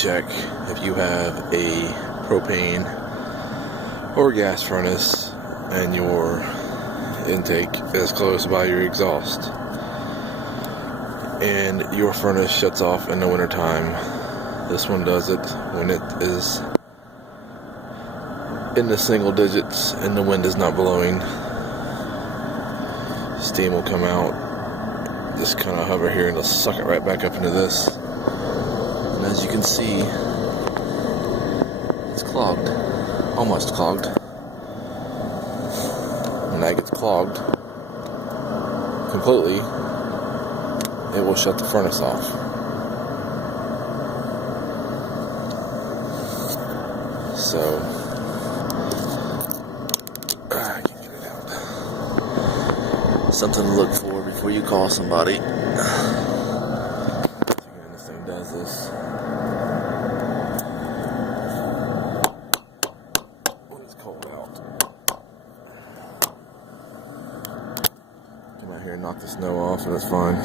check if you have a propane or gas furnace and your intake is close by your exhaust and your furnace shuts off in the wintertime. This one does it when it is in the single digits and the wind is not blowing. Steam will come out, just kind of hover here and it'll suck it right back up into this. And as you can see, it's clogged, almost clogged. When that gets clogged completely, it will shut the furnace off. So, I can't get it out. Something to look for before you call somebody. Again, this thing does this. When it's cold out. Come out here and knock the snow off and it's fine.